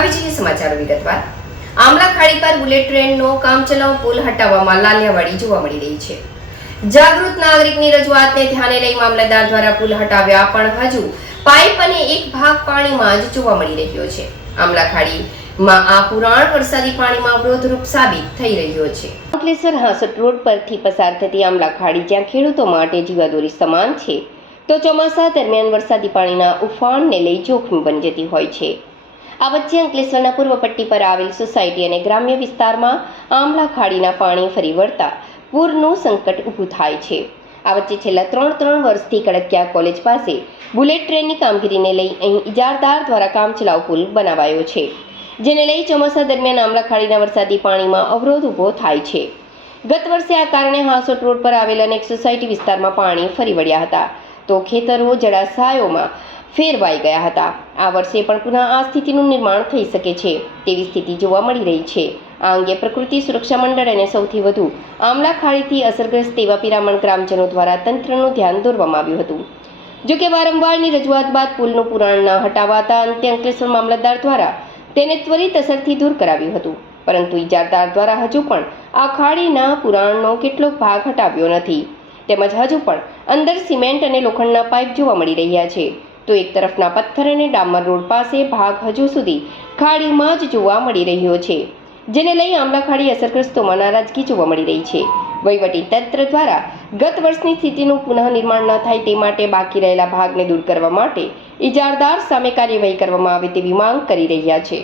હવે જોઈએ સમાચારો વિગતવાર। આમલા ખાડી પર બુલેટ ટ્રેનનો કામચલાઉ પુલ હટાવવામાં લાલિયાવાડી જોવા મળી રહી છે। જાગૃત નાગરિકની રજૂઆતને ધ્યાને લઈ મામલતદાર દ્વારા પુલ હટાવ્યા પણ હજુ પાઇપ અને એક ભાગ પાણીમાં જ જોવા મળી રહ્યો છે। આમલા ખાડીમાં આ પુરાણ વરસાદી પાણીમાં અવરોધરૂપ સાબિત થઈ રહ્યો છે। અંકલેશ્વર હાંસોટ રોડ પરથી પસાર થતી આમલા ખાડી જ્યાં ખેડૂતો માટે જીવાદોરી સમાન છે, તો ચોમાસા દરમિયાન વરસાદી પાણીના ઉફાણને લઈ જોખમી બની જતી હોય છે। આ વચ્ચે અંકલેશ્વરના પૂર્વ પટ્ટી પર આવેલ સોસાયટી અને ગ્રામ્ય વિસ્તારમાં આમલા ખાડીના પાણી ફરી વળતા પૂરનું સંકટ ઊભું થાય છે। આ વચ્ચે છેલ્લા ત્રણ વર્ષથી કડકિયા કોલેજ પાસે બુલેટ ટ્રેનની કામગીરીને લઈ અહીં ઇજારદાર દ્વારા કામચલાઉ પુલ બનાવાયો છે, જેને લઈ ચોમાસા દરમિયાન આમલા ખાડીના વરસાદી પાણીમાં અવરોધ ઊભો થાય છે। ગત વર્ષે આ કારણે હાંસોટ રોડ પર આવેલ અનેક સોસાયટી વિસ્તારમાં પાણી ફરી વળ્યા હતા, તો ખેતરો જળાશયોમાં ફેરવાઈ ગયા હતા। આ વર્ષે પણ પુનઃ આ સ્થિતિનું નિર્માણ થઈ શકે છે તેવી સ્થિતિ જોવા મળી રહી છે। આ અંગે પ્રકૃતિ સુરક્ષા મંડળ અને સૌથી વધુ આમલા ખાડીથી અસરગ્રસ્ત એવા પિરામણ ગ્રામજનો દ્વારા તંત્રનું ધ્યાન દોરવામાં આવ્યું હતું। જોકે વારંવારની રજૂઆત બાદ પુલનું પુરાણ ન હટાવાતા અંતે અંકલેશ્વર મામલતદાર દ્વારા તેને ત્વરિત અસરથી દૂર કરાવ્યું હતું, પરંતુ ઇજારદાર દ્વારા હજુ પણ આ ખાડીના પુરાણનો કેટલોક ભાગ હટાવ્યો નથી, તેમજ હજુ પણ અંદર સિમેન્ટ અને લોખંડના પાઇપ જોવા મળી રહ્યા છે, તો એક તરફના પથ્થર અને ડામર રોડ પાસે ભાગ હજુ સુધી ખાડીમાં જ જોવા મળી રહ્યો છે, જેને લઈ આમલા ખાડી અસરગ્રસ્તોમાં નારાજગી જોવા મળી રહી છે। વહીવટી તંત્ર દ્વારા ગત વર્ષની સ્થિતિનું પુનઃ નિર્માણ ન થાય તે માટે બાકી રહેલા ભાગને દૂર કરવા માટે ઇજારદાર સામે કાર્યવાહી કરવામાં આવે તેવી માંગ કરી રહ્યા છે।